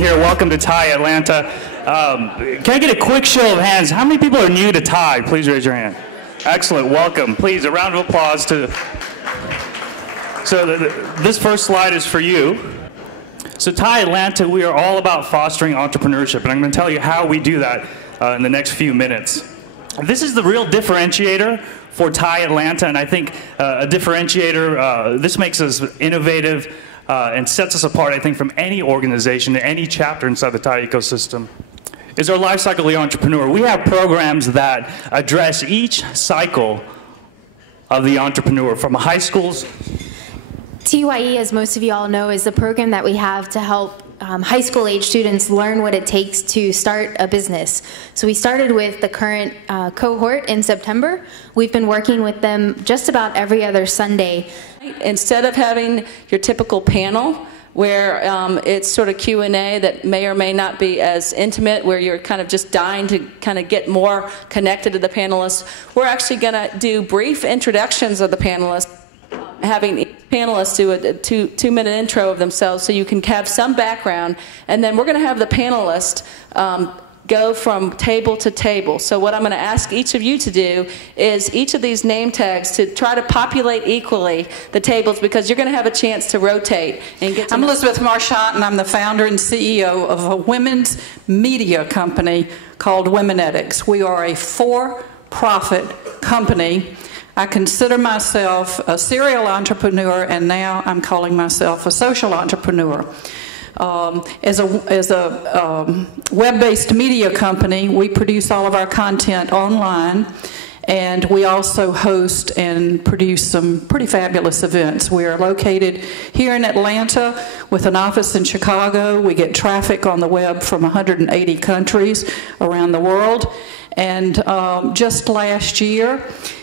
here. Welcome to TIE Atlanta. Can I get a quick show of hands? How many people are new to TIE? Please raise your hand. Excellent. Welcome. Please, a round of applause to... So this first slide is for you. So TIE Atlanta, we are all about fostering entrepreneurship, and I'm going to tell you how we do that in the next few minutes. This is the real differentiator for TIE Atlanta, and I think a differentiator, this makes us innovative and sets us apart, I think, from any organization, any chapter inside the TIE ecosystem, is our Life Cycle of the Entrepreneur. We have programs that address each cycle of the entrepreneur, from high schools. TYE, as most of you all know, is the program that we have to help high school age students learn what it takes to start a business. So we started with the current cohort in September. We've been working with them just about every other Sunday. Instead of having your typical panel where it's sort of Q&A that may or may not be as intimate, where you're kind of just dying to kind of get more connected to the panelists, we're actually going to do brief introductions of the panelists, having each panelist do a two-minute intro of themselves so you can have some background, and then we're going to have the panelist go from table to table. So what I'm going to ask each of you to do is each of these name tags to try to populate equally the tables, because you're going to have a chance to rotate and get to I'm Elizabeth Marchant, and I'm the founder and CEO of a women's media company called Womenetics. We are a for-profit company. I consider myself a serial entrepreneur, and now I'm calling myself a social entrepreneur. As a web-based media company, we produce all of our content online, and we also host and produce some pretty fabulous events. We are located here in Atlanta with an office in Chicago. We get traffic on the web from 180 countries around the world. And just last year,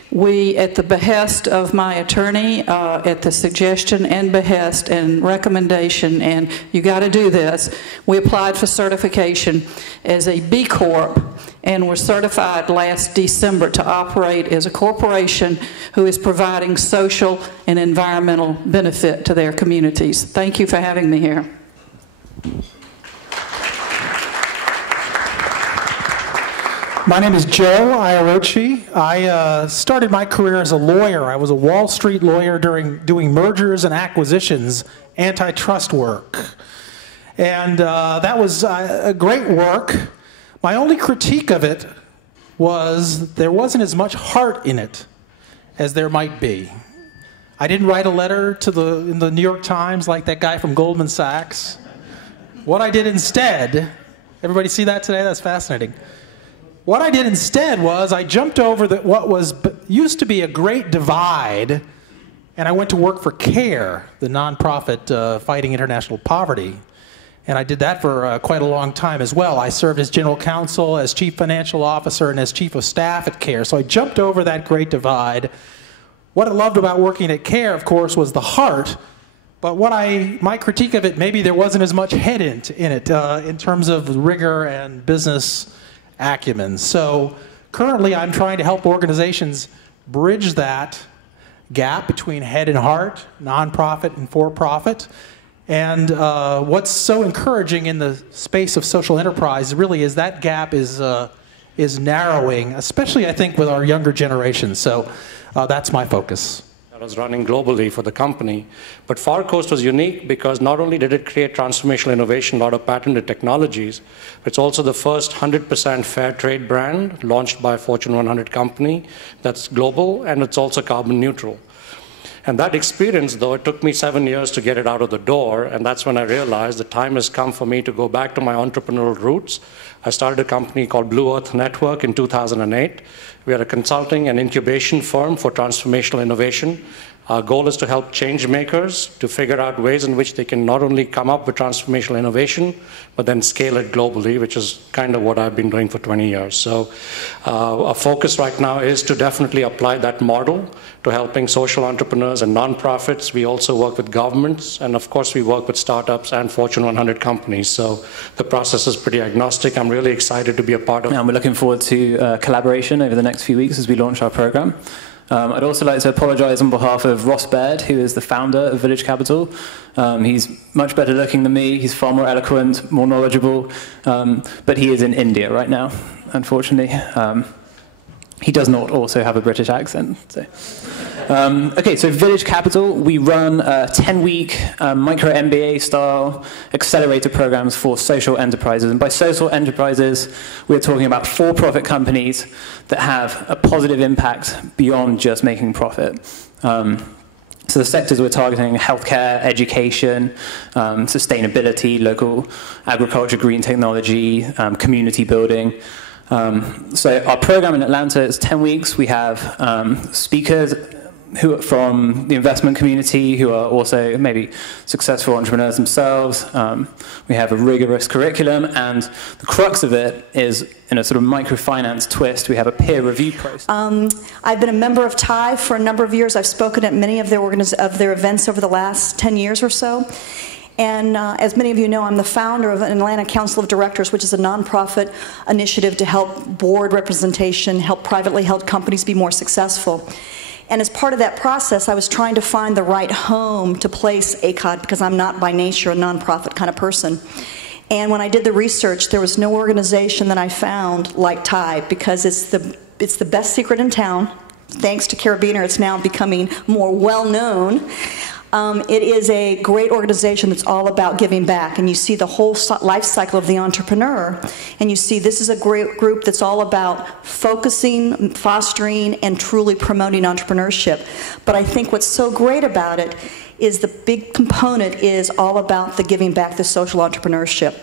we, at the behest of my attorney, at the suggestion and behest and recommendation, and you got to do this, we applied for certification as a B Corp, and were certified last December to operate as a corporation who is providing social and environmental benefit to their communities. Thank you for having me here. My name is Joe Iorochi. I started my career as a lawyer. I was a Wall Street lawyer doing mergers and acquisitions, antitrust work. And that was a great work. My only critique of it was there wasn't as much heart in it as there might be. I didn't write a letter in the New York Times like that guy from Goldman Sachs. What I did instead, everybody see that today? That's fascinating. What I did instead was I jumped over what used to be a great divide, and I went to work for CARE, the nonprofit fighting international poverty. And I did that for quite a long time as well. I served as general counsel, as chief financial officer, and as chief of staff at CARE. So I jumped over that great divide. What I loved about working at CARE, of course, was the heart. But my critique of it, maybe there wasn't as much head in it in terms of rigor and business acumen. So currently I'm trying to help organizations bridge that gap between head and heart, nonprofit and for-profit. And what's so encouraging in the space of social enterprise really is that gap is narrowing, especially I think with our younger generation. So that's my focus. I was running globally for the company. But FarCoast was unique because not only did it create transformational innovation, a lot of patented technologies, but it's also the first 100% fair trade brand launched by a Fortune 100 company that's global, and it's also carbon neutral. And that experience, though, it took me 7 years to get it out of the door, and that's when I realized the time has come for me to go back to my entrepreneurial roots. I started a company called Blue Earth Network in 2008. We are a consulting and incubation firm for transformational innovation. Our goal is to help change makers to figure out ways in which they can not only come up with transformational innovation, but then scale it globally, which is kind of what I've been doing for 20 years. So our focus right now is to definitely apply that model to helping social entrepreneurs and nonprofits. We also work with governments, and of course we work with startups and Fortune 100 companies. So the process is pretty agnostic. I'm really excited to be a part of it. And we're looking forward to collaboration over the next few weeks as we launch our program. I'd also like to apologize on behalf of Ross Baird, who is the founder of Village Capital. He's much better looking than me. He's far more eloquent, more knowledgeable, but he is in India right now, unfortunately. He does not also have a British accent. So. Okay, so Village Capital, we run 10-week micro MBA style accelerator programs for social enterprises. And by social enterprises, we're talking about for-profit companies that have a positive impact beyond just making profit. So the sectors we're targeting: healthcare, education, sustainability, local agriculture, green technology, community building. So our program in Atlanta is 10 weeks. We have speakers who are from the investment community who are also maybe successful entrepreneurs themselves. We have a rigorous curriculum, and the crux of it is in a sort of microfinance twist. We have a peer review process. I've been a member of TIE for a number of years. I've spoken at many of their events over the last 10 years or so. And as many of you know, I'm the founder of an Atlanta Council of Directors, which is a nonprofit initiative to help board representation, help privately held companies be more successful. And as part of that process, I was trying to find the right home to place ACOD, because I'm not by nature a nonprofit kind of person. And when I did the research, there was no organization that I found like TIE, because it's the best secret in town. Thanks to Carabiner, it's now becoming more well-known. It is a great organization that's all about giving back, and you see the whole life cycle of the entrepreneur, and you see this is a great group that's all about focusing, fostering, and truly promoting entrepreneurship. But I think what's so great about it is the big component is all about the giving back, the social entrepreneurship.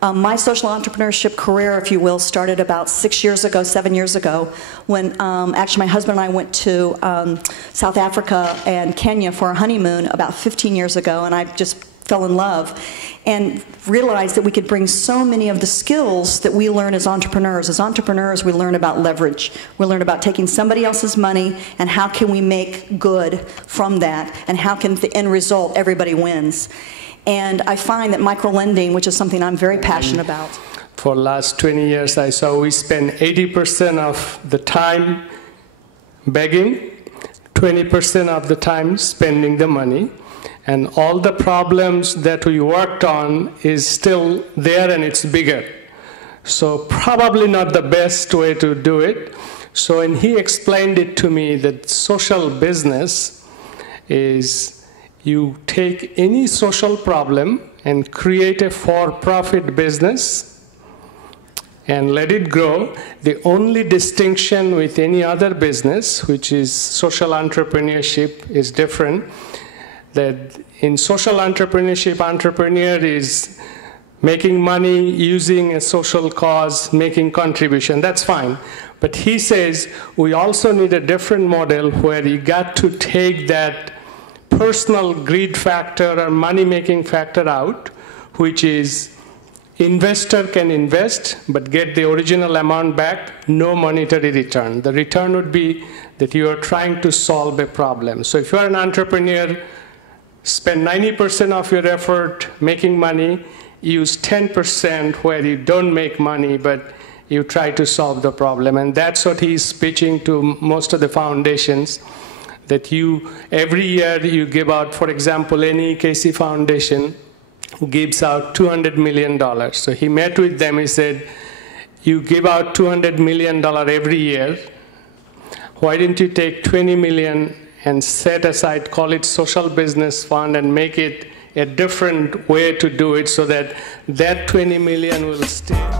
My social entrepreneurship career, if you will, started about 7 years ago, when actually my husband and I went to South Africa and Kenya for a honeymoon about 15 years ago, and I just fell in love and realized that we could bring so many of the skills that we learn as entrepreneurs. As entrepreneurs, we learn about leverage. We learn about taking somebody else's money and how can we make good from that, and how can the end result, everybody wins. And I find that microlending, which is something I'm very passionate about. For the last 20 years, I saw we spend 80% of the time begging, 20% of the time spending the money, and all the problems that we worked on is still there, and it's bigger. So probably not the best way to do it. So when he explained it to me that social business is you take any social problem and create a for-profit business and let it grow. The only distinction with any other business, which is social entrepreneurship, is different. That in social entrepreneurship, entrepreneur is making money using a social cause, making contribution. That's fine. But he says we also need a different model where you got to take that personal greed factor or money-making factor out, which is investor can invest but get the original amount back, no monetary return. The return would be that you are trying to solve a problem. So if you are an entrepreneur, spend 90% of your effort making money, use 10% where you don't make money but you try to solve the problem. And that's what he's pitching to most of the foundations. That every year you give out, for example, any Casey Foundation gives out $200 million. So he met with them, he said, you give out $200 million every year, why didn't you take 20 million and set aside, call it social business fund, and make it a different way to do it so that that 20 million will stay.